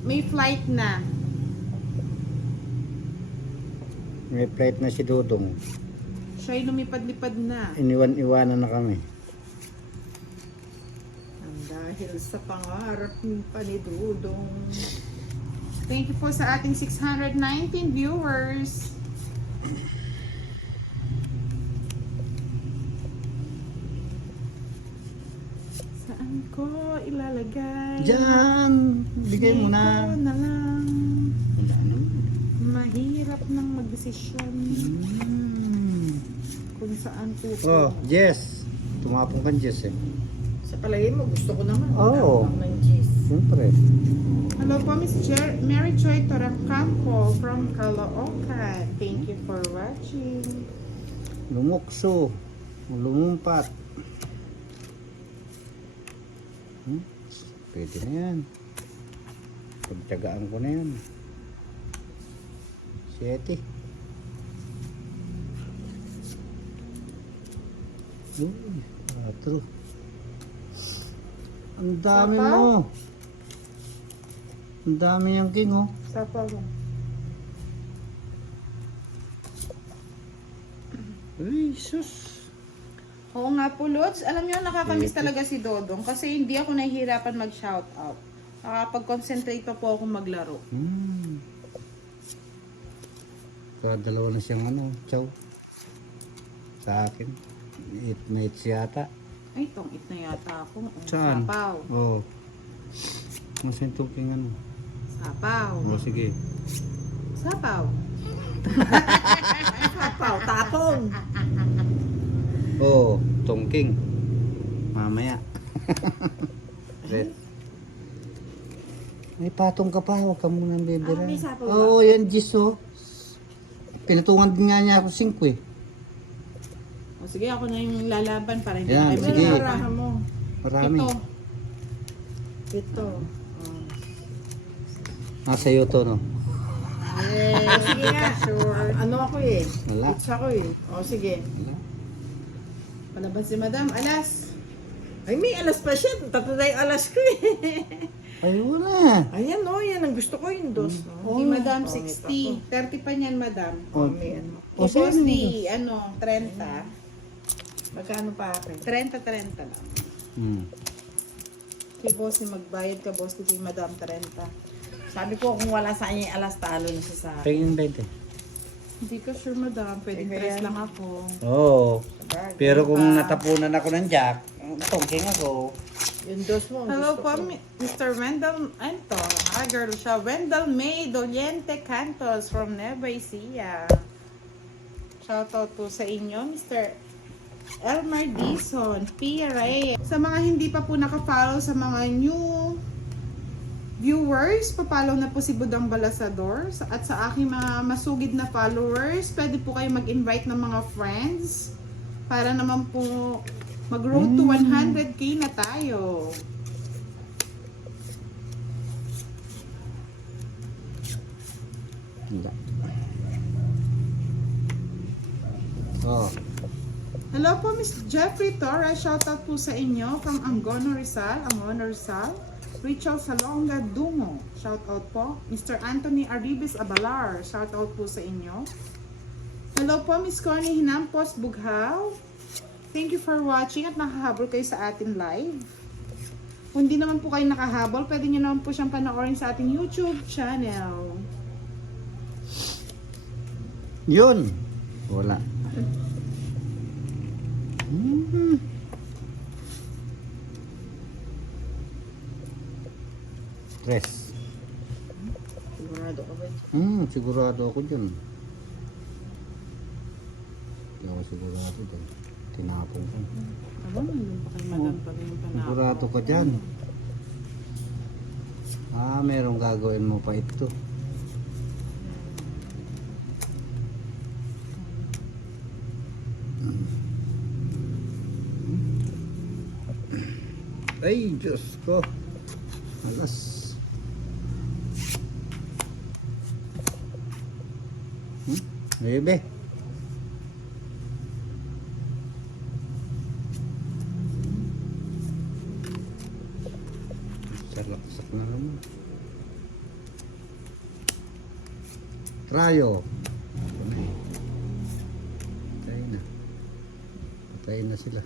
may flight na. May flight na si Dudong. Siya'y lumipad-lipad na. Iniwan-iwanan na kami. Dahil sa pangarap pa ni Dudong. Thank you po sa ating 619 viewers. Saan ko ilalagay? Diyan! Bigay mo na. Ikaw na lang. Wala na. Mahirap nang magdesisyon Hmm. kung saan po. Oh, Jess. Tumapong kan Jess eh. Sa palagay mo, gusto ko naman. Oo. Ang ng cheese. Siyempre. Hello po, Miss Mary Joy Toracampo from Caloocan. Thank you for watching. Lumukso. Lumumpat. Pwede na yan. Pagtagaan ko na yan. 7. Uy, 4. Ang dami Papa? mo. Ang dami yung king oh. Sapa mo. Uy, sus. Oo nga po, Lods. Alam nyo, nakakamiss Epic. talaga si Dodong kasi hindi ako nahihirapan mag-shoutout. Nakapag-concentrate pa po akong maglaro. Dalawa na siyang ano, chow. Sa akin. 8 nights yata. Ay, itong it na yata ako. Saan? Sapaw. Oo. Oh. Masa yung tuking ano. Sapaw. Oo, sige. Sapaw. Tapaw, tapong. Oo, tongking. Mamaya. Red. May patong ka pa, huwag ka munang bibira. may sapaw ba? Oo, yan Jis oh. Pinutungan din nga niya ako 5 eh. O sige, ako na yung lalaban para hindi Yan, na kayo sige. mahirapan. Arahan mo. Marami. Ito. Ito. Nasa iyo to, no? Eh, sige nga. Sure. Ano ako eh? Wala. It's ako eh. O sige. Wala. Palabas si Madam. Alas. Ay, may alas pa siya. Tatlo na yung alas ko eh. Ay, wala. Ayan o, yan ang gusto ko yung dos. No? Si Madam pangit 60. 30 pa niyan, Madam. Oh, may ano. O, Si Boss saan D, 30. Magkano pa akin? 30 lang. Kay Boss D, magbayad ka, Boss D, kay Madam 30. Sabi ko kung wala sa kanya yung alas, talo na siya sa akin. Tingin 20. Hindi ka sure, Madam. Pwedeng Kaya press yan. lang ako. Oo. Sabagay. Pero kung natapunan ako ng jack, tongking ako. Yung dos mo, ang Hello gusto po, ko. Mr. Wendell, ano girl siya, Wendell May Doliente Cantos from Nueva Ecija. Shoutout po sa inyo, Mr. Elmer Dizon, PRA. Sa mga hindi pa po nakafollow sa mga new viewers, papalaw na po si Budang Balasador. At sa aking mga masugid na followers, pwede po kayo mag-invite ng mga friends para naman po mag-road to 100k na tayo. Wala. Oh. Hello po, Miss Jeffrey Torres. Shoutout po sa inyo from Angono Rizal. Angono Rizal. Rachel Salonga Dungo. Shoutout po. Mr. Anthony Arribis Abalar. Shoutout po sa inyo. Hello po, Miss Connie Hinampos Bughaw. Thank you for watching at nakahabol kayo sa ating live. Kung di naman po kayo nakahabol, pwede nyo naman po siyang panoorin sa ating YouTube channel. Yun. Wala. Tres. Sigurado ka ba? Sigurado ako dyan. Hindi ako sigurado dyan. Tinapong ko. Aba, nandun pa kay Madam pa rin yung panahon. Sigurado ka dyan. Merong gagawin mo pa ito. Ay, Diyos ko. Alas. Bebe. Salaksak na naman. Trayo. Patay na. Patay na sila.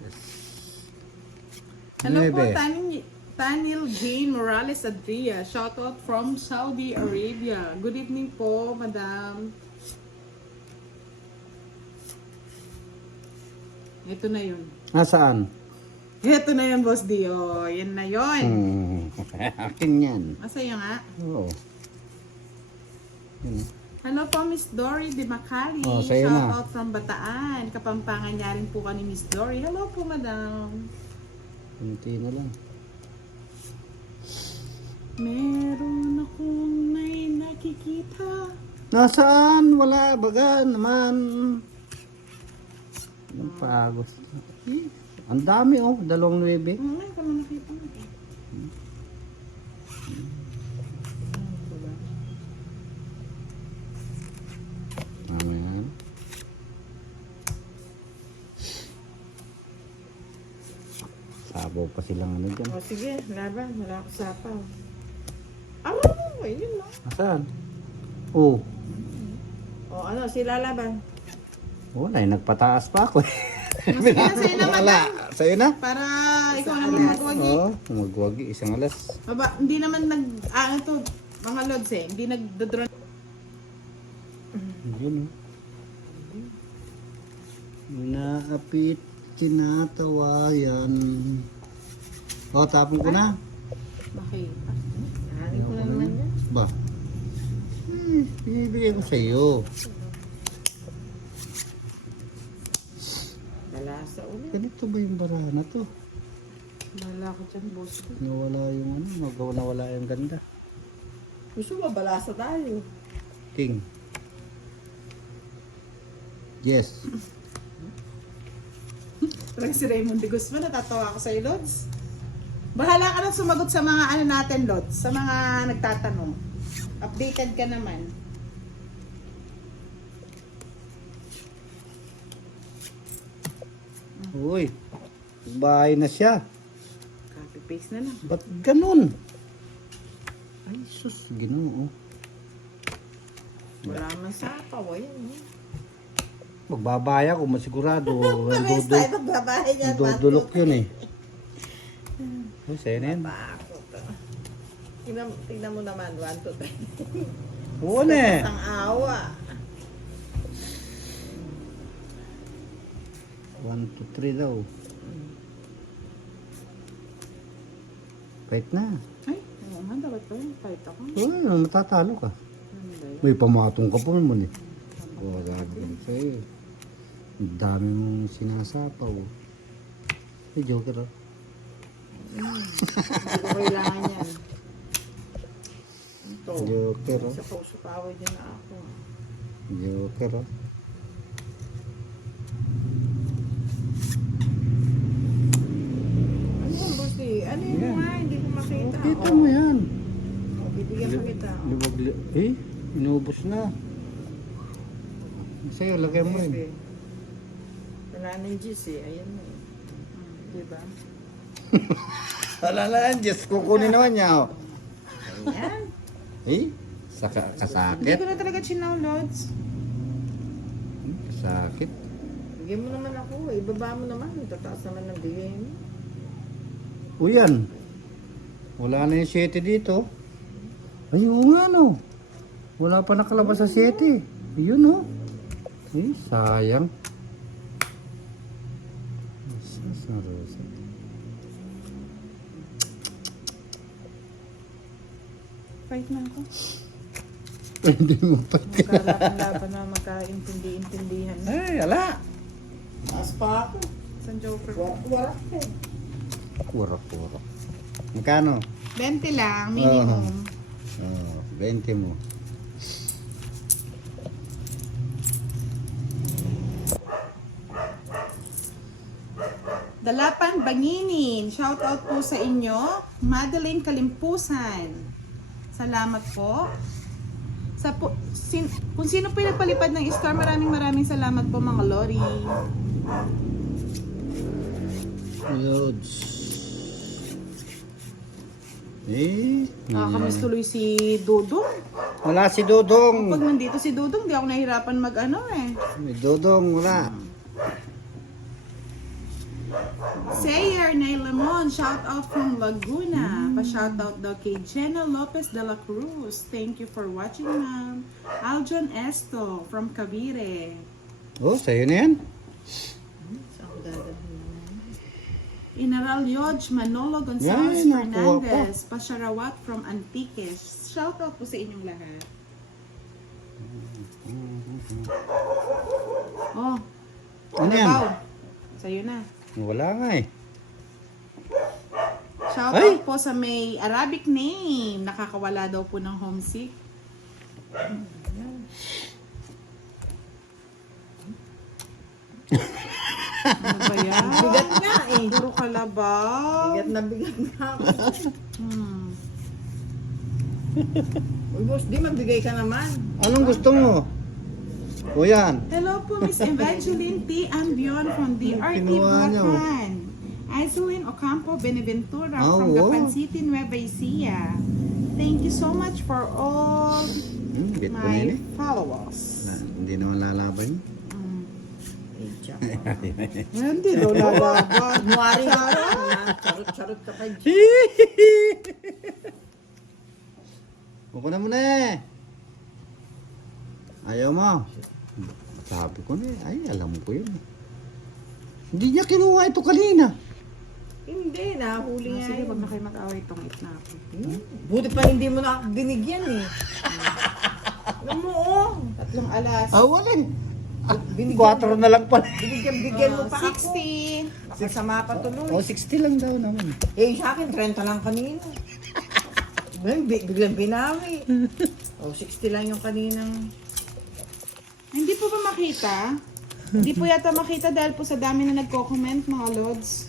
Yes. Hello po, Nueve. Tanil Jane Morales Adria. Shoutout from Saudi Arabia. Good evening po, madam. Ito na yun. Nasaan? Ito na yun, Boss Dio. Yan na yun. Akin yan. Masaya nga. Oo. Yun. Hello po, Miss Dory de Macali. Oh, sa'yo na. Shoutout from Bataan. Kapampangan niya rin po ka ni Miss Dory. Hello po, madam. Kunti na lang. Meron akong may nakikita. Nasaan? Wala. Baga naman. Ang pagos. Ang dami oh. 2.9. Ngayon ko na nakita mo. Mamaya. Sabaw pa silang ano dyan. O sige, laban. Wala ako sapaw. Yun lang. Nasaan? Oh. O ano, sila laban. Wala. Nagpataas pa ako eh. Sige na, sa'yo na, Wala. madam. Sa'yo na? Para ikaw naman magwagi. Oo. Magwagi. Isang alas. Baba, hindi naman ito, mga lods eh. Hindi nagdodron. Yun oh. Naapit, kinatawayan. O, tapon ko na. Bakit? Hanin ko na naman yan. Ba? Binibigay ko sa iyo. Dalasa ulit. Ganito ba yung baraha na to? Bahala ko dyan, boss. Nawala yung ano, nawala yung ganda. Gusto mo, balasa tayo. King. Yes. Parang si Raymond de Guzman, natatawa ako sa'yo, Lods. Bahala ka lang sumagot sa mga ano natin, Lods. Sa mga nagtatanong. Updated ka naman. Uy. Bahay na siya. Copy paste na lang. Ba't ganun? Ay, sus. Ginoo. Wala man sapaw. Ayan. Magbabaya ko, masigurado. Pares tayo magbabahay niyan. Dudulok yun eh. Ay, sa'yo na yan. Bakot. Tingnan mo naman. 1, 2, 3. Oo na eh. Ang awa. 1, 2, 3 daw. Kahit na. Ay, oo nga, dapat pa yun. Kahit ako. Oo, matatalo ka. Ano ba yun? May pamatong ka pa naman eh. Oo, sabi ko sa'yo. Ang dami mong sinasapaw. Hey, Joker oh. Hindi ko kailangan yan. Ito. Joker oh. Sapaw-sapaway din na ako. Joker oh. Ano yan, boss D? Ano yun Yan. nga? Hindi ko makita. Kita mo yan. Bibigyan pa kita. Inubos na. Sa'yo, lagay mo rin. Wala na yung juice eh. Ayan na eh. Diba? Wala na yan, Diyos. Kukunin naman niya oh. Ayan. Eh, Hindi kasakit. ko na talaga chinaw, Lods. Kasakit. Bigyan mo naman ako eh. Ibaba mo naman. Tataas naman ng bigay mo. O yan. Wala na yung 7 dito. Ay, oo nga no. Wala pa nakalabas sa 7. Yun oh. Eh, sayang. Sasarosa. Fight na ako. Pwede mo pa. Magkalaban-laban na magkaintindi-intindihan. Ay, ala. Taas pa ako. San Joker? Warak eh. Puro. Magkano? 20 lang, minimum. Oh, 20 mo. Dalapan Banginin. Shout out po sa inyo. Madeline Kalimpusan. Salamat po. Kung sino po yung nagpalipad ng star, maraming salamat po mga Lori. Loads. Nakakamiss tuloy si Dudong. Wala si Dodong. Pag nandito si Dudong, di ako nahihirapan mag-ano eh. May Dodong, wala. Sayer Nay Lemon, shout out from Laguna. Pa-shout out daw kay Jenna Lopez de la Cruz. Thank you for watching, ma'am. Aljon Esto from Cavite. Oh, sa'yo na yan. Inaral Yodge Manolo Gonzalez Yan, nakuha Fernandez. Pasyarawat from Antiques. Shout out po sa inyong lahat. Oh, Ano yan? Wow. Sa'yo na. Wala nga eh. Shout Ay! out po sa may Arabic name. Nakakawala daw po ng homesick. Ano ba yan? Bigat nga eh. Puro kalabaw. Bigat na bigat nga ako. Hmm. Uy, boss, di magbigay ka naman. Anong gusto mo? O yan. Hello po, Miss Evangeline T. Ambion from DRT Kinuha niya, oh. Bulacan. Aislinn Ocampo Beneventura Oh, from wow. Gapan City, Nueva Ecija. Thank you so much for all Get ko na my yun eh. followers. Hindi naman lalaban yun. Eh, tiyak. Hindi daw lalaban. Muwari ka pa. Charot-charot ka pa. Buko na muna eh. Ayaw mo. Sabi ko na eh. Ay, alam ko yun. Hindi niya kinuha ito kanina. Hindi, nahuli nga Sige, yun. wag na kayo mag-away itong itna ako. Buti pa hindi mo na ako binigyan eh. Alam mo, oh. 3 alas. Ah, wala eh. Binigyan, 4 na lang pala. binigyan mo pa ako. 60. Nakasama pa tuloy. O, 60 lang daw naman. Eh, sa akin, 30 lang kanina. Ngayon, biglang binawi. Oh, 60 lang yung kaninang... Hindi po ba makita? Hindi po yata makita dahil po sa dami na nagko-comment, mga lods.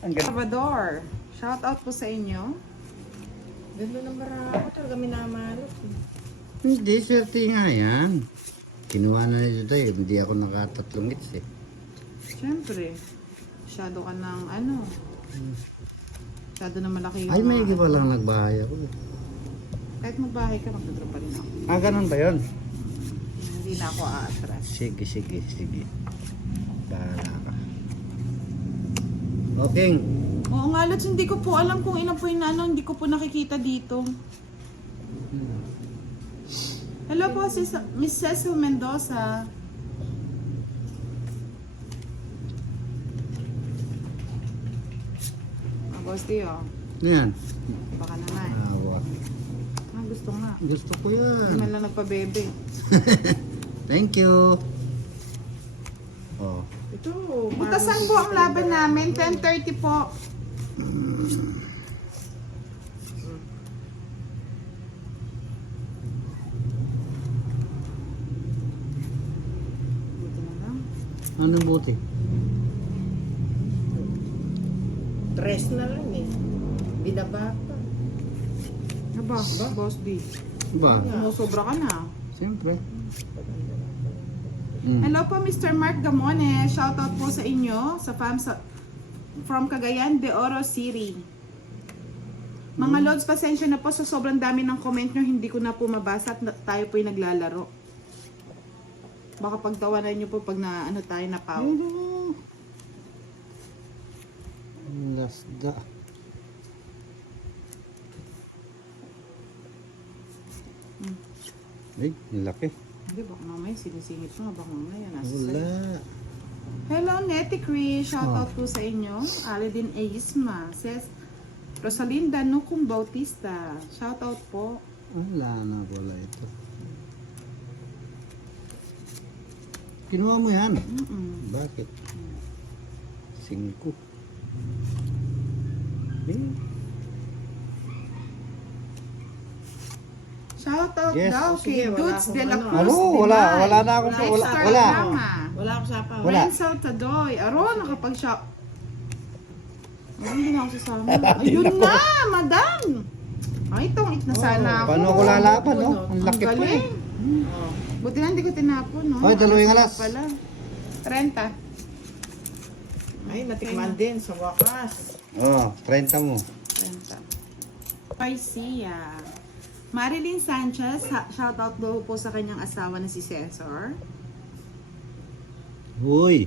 Ang ganda. Salvador, shout out po sa inyo. Ganda ng barako. Talaga minamalot. Hindi, swerte nga yan. Kinuha na nito tayo. Hindi ako nakatatlong hits eh. Siyempre, masyado ka ng ano. Masyado na malaki yung Ay, may mga- iba lang nagbahay ako. Kahit magbahay ka, magdodrop pa rin ako. Ah, ganun ba yun? Hindi na ako aatras. Sige, sige, sige. Bahala ka. Okay. Oo nga, lods, hindi ko po alam kung ilan po yung ano, hindi ko po nakikita dito. Hello po, Miss Cecil Mendoza. Boss Dio, Ano yan? baka naman. Awa. Gusto nga. Gusto ko Hindi yan. man lang nagpa-bebe. Thank you. Oh. Ito, Butasan po ang laban namin, 10:30 po. Buti na lang. Anong buti? Tres na lang eh. Binaba pa. Aba, Boss D. Ba? Sobra ka na. Siyempre. Mm. Hello po, Mr. Mark Gamone. Shoutout po sa inyo sa from Cagayan de Oro City. Mga Lods, pasensya na po sa sobrang dami ng comment nyo. Hindi ko na po mabasa at tayo po yung naglalaro. Baka pagtawanan nyo po pag na, ano tayo na pau. Lasda. Ay, laki. Hindi, baka mamaya sinisingit mo. Baka mamaya nasa Wala. Hello, Netty Cree. Shoutout po sa inyo. Aladin Eisma. Says, Rosalinda Nukum Bautista. Shoutout po. Wala na wala ito. Kinuha mo yan? Bakit? 5. Eh, Shoutout Yes. daw Sige, kay wala Dudes akong de la ano. Cruz. Ano? Wala, wala na akong Five wala. star Wala. drama. Wala ako sa pa. Wala. Renzel Tadoy. Aro, nakapag-shop. Hindi na ako sasama. Ayun na, madam. Ay, itong it na sana ako. Paano ko lalaban, no? Ang Ang laki pa eh. galing. Oh. Buti na hindi ko tinapon, no? Ay, dalawang alas. Pala. 30. Ay, natikman din sa wakas. Oh, 30 mo. Renta. Garcia. Marilyn Sanchez, shoutout daw po sa kanyang asawa na si Cesar. Uy.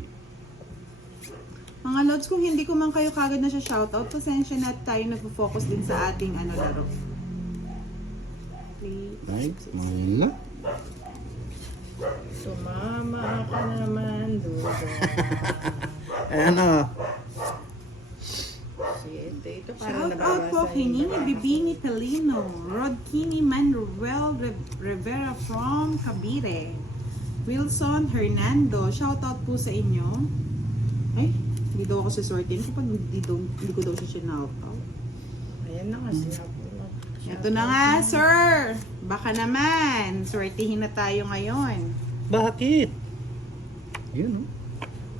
Mga lods, kung hindi ko man kayo kagad na siya shoutout, pasensya na tayo nagpo-focus din sa ating laro. Ay, mahal. Sumama ka naman, Dudong. Ayan o. Ito para Shout out po kay Nini Bibini Pelino, Rod Kini Manuel Rivera from Cavite, Wilson Hernando, shout out po sa inyo. Ay, hindi daw ako sasortin kapag hindi ko daw siya shout out. Ayan na nga, sinabi mo. Ito na nga, sir. Baka naman, sortihin na tayo ngayon. Bakit? Yun o.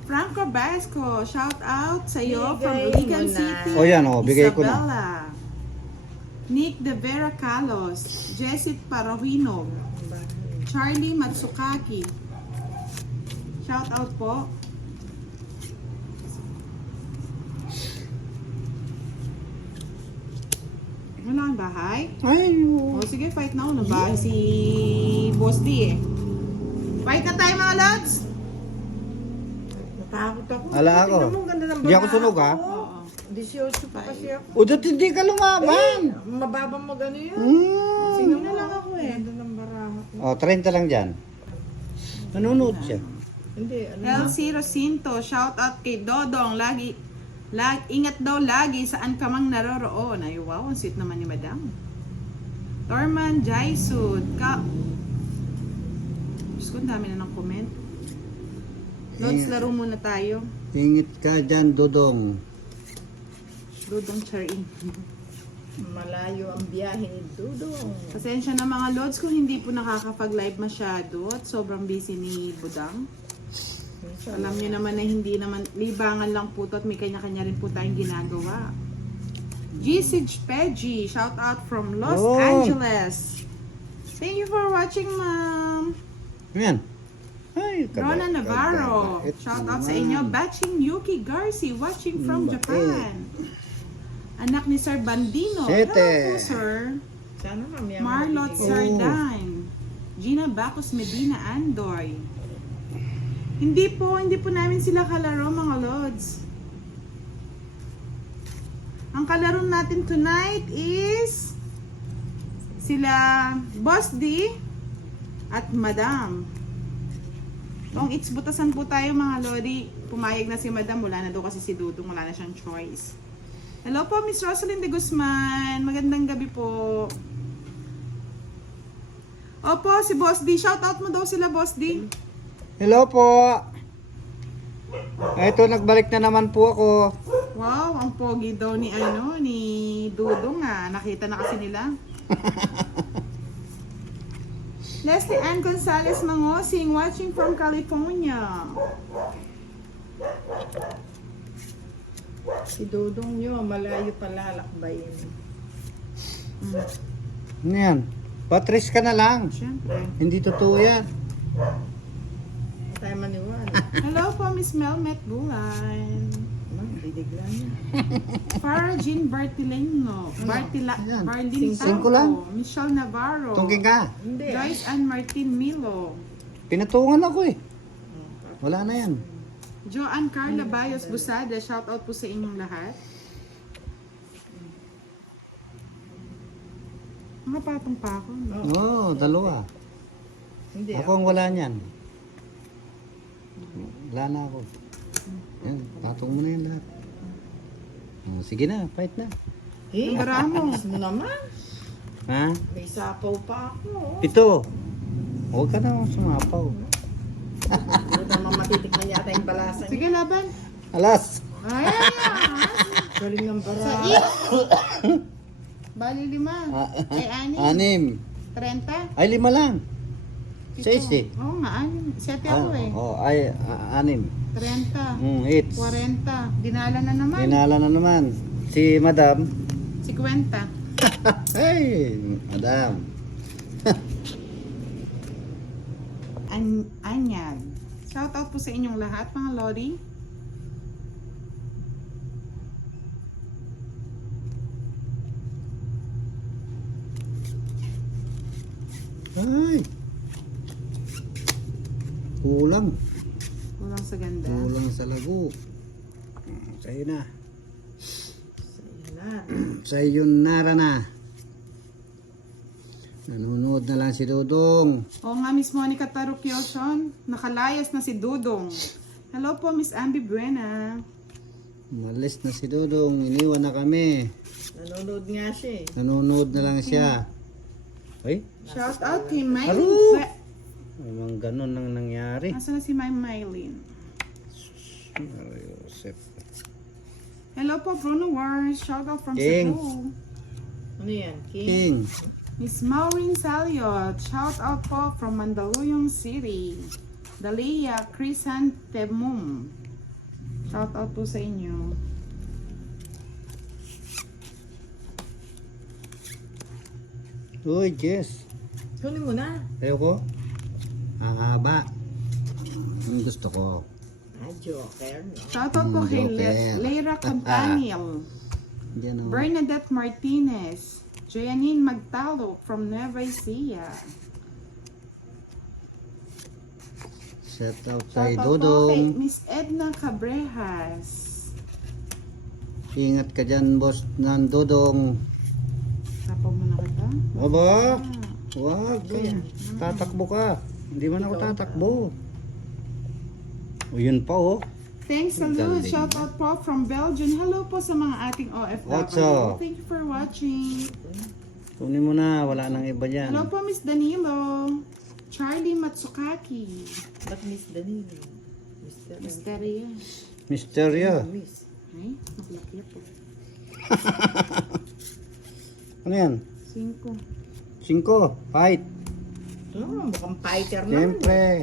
Franco Basco, shout out sa iyo Bigay from mo Ligan na. City. O yan o, bigay ko na. Isabela. Nick De Vera Calos, Jessit Parohino, Charlie Matsukaki. Shout out po. Wala kang bahay? Ay, O sige, fight na ako. Nabahay si Boss D eh. Fight na tayo mga lods! Natakot ako. Ala ako. Tingnan mo, ang ganda ng Hindi ako baraha sunog, ha? ko. Oo. 18 pa kasi ako. o dati hindi ka lumaban. Mababa mo gano'n yun. Sino na lang ako eh. Ganda ng baraha ko. O, 30 lang dyan. Nanonood siya. Hindi, ano na. Elsie Rocinto, shout out kay Dodong. Ingat daw lagi saan ka mang naroroon. Ay wow, ang sweet naman ni Madam. Torman Jaisud. Diyos ko, ang dami na ng comment. Lods, laro muna tayo. Ingit ka dyan, Dodong. Dodong Charin. Malayo ang biyahe ni Dudong. Pasensya na mga Lods kung hindi po nakakapag-live masyado at sobrang busy ni Budang. Alam niyo naman na hindi naman, libangan lang po to at may kanya-kanya rin po tayong ginagawa. Gisage Peggy, shout out from Los Oh. Angeles. Thank you for watching, ma'am. Yan. Ay, Rona Navarro, kabait shout out sa naman. inyo. Batching Yuki Garci, watching from Mabait. Japan. Anak ni Sir Bandino. Sete. Hello po, sir. Sana kami ang Marlot mabibigay. Sardine. Gina Bacos Medina Andoy. Hindi po namin sila kalaro mga lods. Ang kalaro natin tonight is sila Boss D at Madam. Kung it's butasan po tayo mga lodi, pumayag na si Madam, wala na daw kasi si Dudong, wala na siyang choice. Hello po, Miss Rosalyn de Guzman. Magandang gabi po. Opo, si Boss D. Shoutout mo daw sila, Boss D. Hello po. Ito, nagbalik na naman po ako. Wow, ang pogi daw ni Dudong ah. Nakita na kasi nila. Leslie Ann Gonzalez Mangosing, watching from California. Si Dudong nyo, malayo pala lakbayin. Ano yan? Patris ka na lang. Siyempre. Hindi totoo yan. Hindi tayo maniwala. Hello po, Miss Melmet Bulan. Bidig lang yan. Farah Jean Bartileño. Ayan. Barlin Singko lang. Sanco. Michelle Navarro. Tungking ka. Hindi. Joyce Ann Martin Milo. Pinatungan ako eh. Wala na yan. Joanne Carla Bayos Busada. Shout out po sa inyong lahat. Nakapatong pa ako. No? Oo, dalawa. Hindi. Ako ang wala niyan. Wala na ako. Yan, patong mo na yan lahat. Oh, sige na, fight na. Eh, Baramo. mo naman. Ha? May sapaw pa ako. Ito. Huwag ka na sumapaw. Hindi naman matitikman yata yung balasan. Sige, laban. Alas! Ay, Galing ng bara. Bali 5. Ay, 6. 30. Ay, 5 lang. 6 eh. Oo nga, 7 ako eh. Oh, ay, 6. 30. 8. 40. Dinala na naman. Dinala na naman. Si Madam. 50. Hey, Madam. Anyag. Shout out po sa inyong lahat, mga Lodi. Ay. Kulang. Kulang sa ganda. Kulang sa lago. Sa'yo na. Na. Sa'yo nara na. Nanonood na lang si Dudong. Oo nga, Miss Monica Tarukiosyon. Nakalayas na si Dudong. Hello po, Miss Ambi Buena. Umalis na si Dudong. Iniwan na kami. Nanonood nga siya eh. Nanonood na lang siya. Ay, Shout out kay Aro! Mylene. namang ganun ang nangyari. Asa na si Mylene? Ay, Joseph. Hello po, Bruno Wars. Shout out from King. Cebu. Ano yan? King? King. Miss Maureen Saliot. Shout out po from Mandaluyong City. Dalia Chrysanthemum. Shout out po sa inyo. Uy, Jess. Kunin mo na. Ayoko. Ang haba. Ang gusto ko. Ah, joker. No? Shout out po kay Joker. Leira Campanil. Diyan o. Bernadette Martinez. Janine Magtalo from Nueva Ecija. Shout out Shout kay out po kay Dudong. Miss Edna Cabrejas. Ingat ka dyan, boss ng Dudong. Tapaw mo na kita. Aba! Wag. Tatakbo ka. Hindi man ako tatakbo. O yun pa oh. Thanks a lot. Galing. Shout out po from Belgium. Hello po sa mga ating OFW. What's up? Thank you for watching. Kunin mo na. Wala nang iba dyan. Hello po, Miss Danilo. Charlie Matsukaki. Ba't Miss Danilo? Mr. Misteria. Misteryo. Miss. Ay, naklaki po. Ano yan? 5. 5. Fight. Oh, mukhang fighter naman. Siyempre.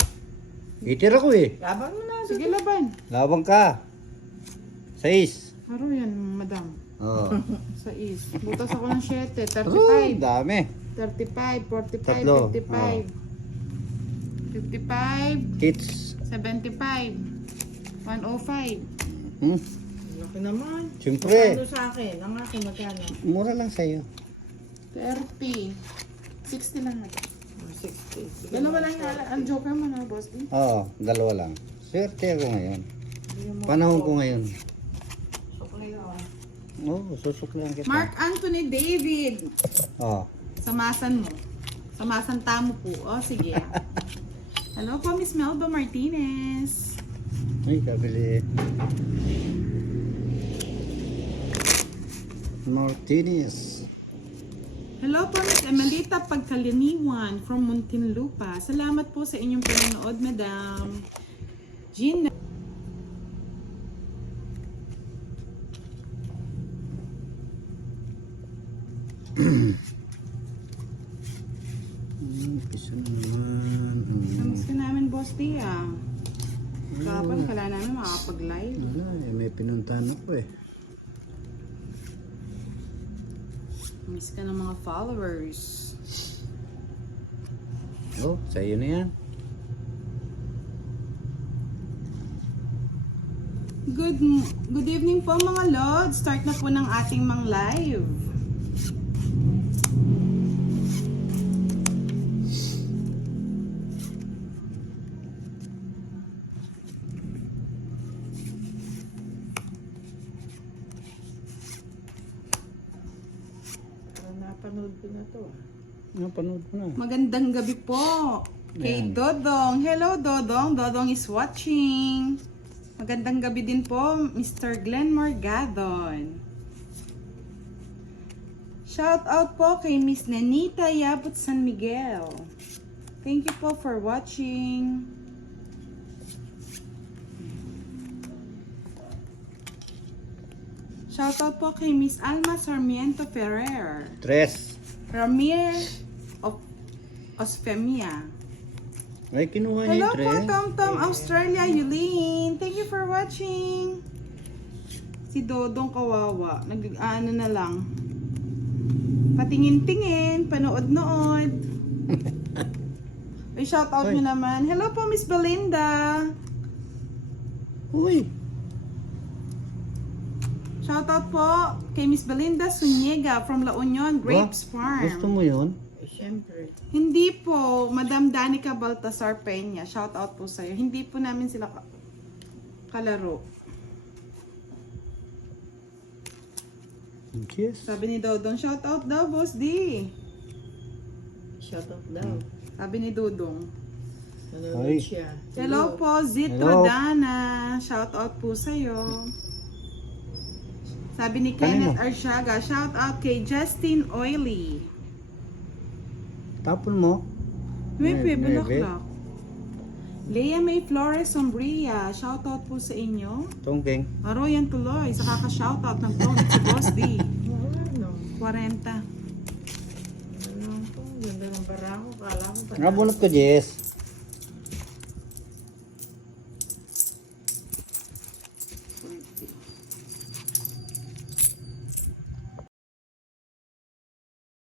Itir ako eh. Laban mo na. Sige, laban. Labang ka. 6. Haro yan, madam. Oh. Sa is. Butas ako ng 7. Aroy, 35. dami. 35, 45, Tatlo. 55. 55, Hits. 75. 105. Hmm? Laki naman. Siyempre. Magkano sa akin? Ang akin magkano? Mura lang sa'yo. 30. 60 lang natin. Oh, 60. Dalawa lang yung ang joker mo na, boss. D. Oo, dalawa lang. Swerte ako ngayon. Panahon ko ngayon. Oo, susuklan kita. Mark Anthony David. Oo. Samasan mo. Samasan tamo po. O, sige. Hello po, Miss Melba Martinez. Ay, kabili. Martinez. Hello po, Miss Emelita Pagkaliniwan from Muntinlupa. Salamat po sa inyong panonood, Madam. Gina. Pisa naman. Namiss ka namin, Boss Tia. Kapag kala namin makakapag-live. Wala eh, may pinuntahan ako eh. Miss ka ng mga followers. Oh, sa'yo na yan. Good evening po mga Lods. Start na po ng ating mga live. Parang napanood ko na to. Napanood ko na. Magandang gabi po kay Ayan. Dodong. Hello Dodong. Dodong is watching. Magandang gabi din po Mr. Glenn Morgadon. Shout out po kay Miss Nenita Yabut San Miguel. Thank you po for watching. Shout out po kay Miss Alma Sarmiento Ferrer. Tres. Ramir of Osfemia. Ay, kinuha niya Hello yung po, tres. Tom Tom Australia, Yulene. Thank you for watching. Si Dodong kawawa. Nag-ano na lang. Patingin-tingin, panood-nood. Ay, shout out Hoy. nyo naman. Hello po, Miss Belinda. Uy. Shout out po kay Miss Belinda Sunyega from La Union Grapes Gusto Farm. mo yun? Eh, syempre. Hindi po, Madam Danica Baltasar Peña. Shout out po sa'yo. Hindi po namin sila kalaro. Yes. Sabi ni Dodong, shout out daw, Boss D. Shout out daw. Sabi ni Dodong. Nanonood Ay. siya. Hello po, Zit Hello. Rodana. Shout out po sa'yo. Sabi ni Kanino? Kenneth Arsiaga, shout out kay Justin Oily. Tapon mo. Nuebe, Nuebe. Bulaklak. Lea May Flores Sombria, shout out po sa inyo. Tongking. Aroyan tuloy, sa kaka-shout out ng phone si Boss D. Ano? 40. Ano po? Ganda ng barako. Kala ko pa. Nabunot ko, Jess.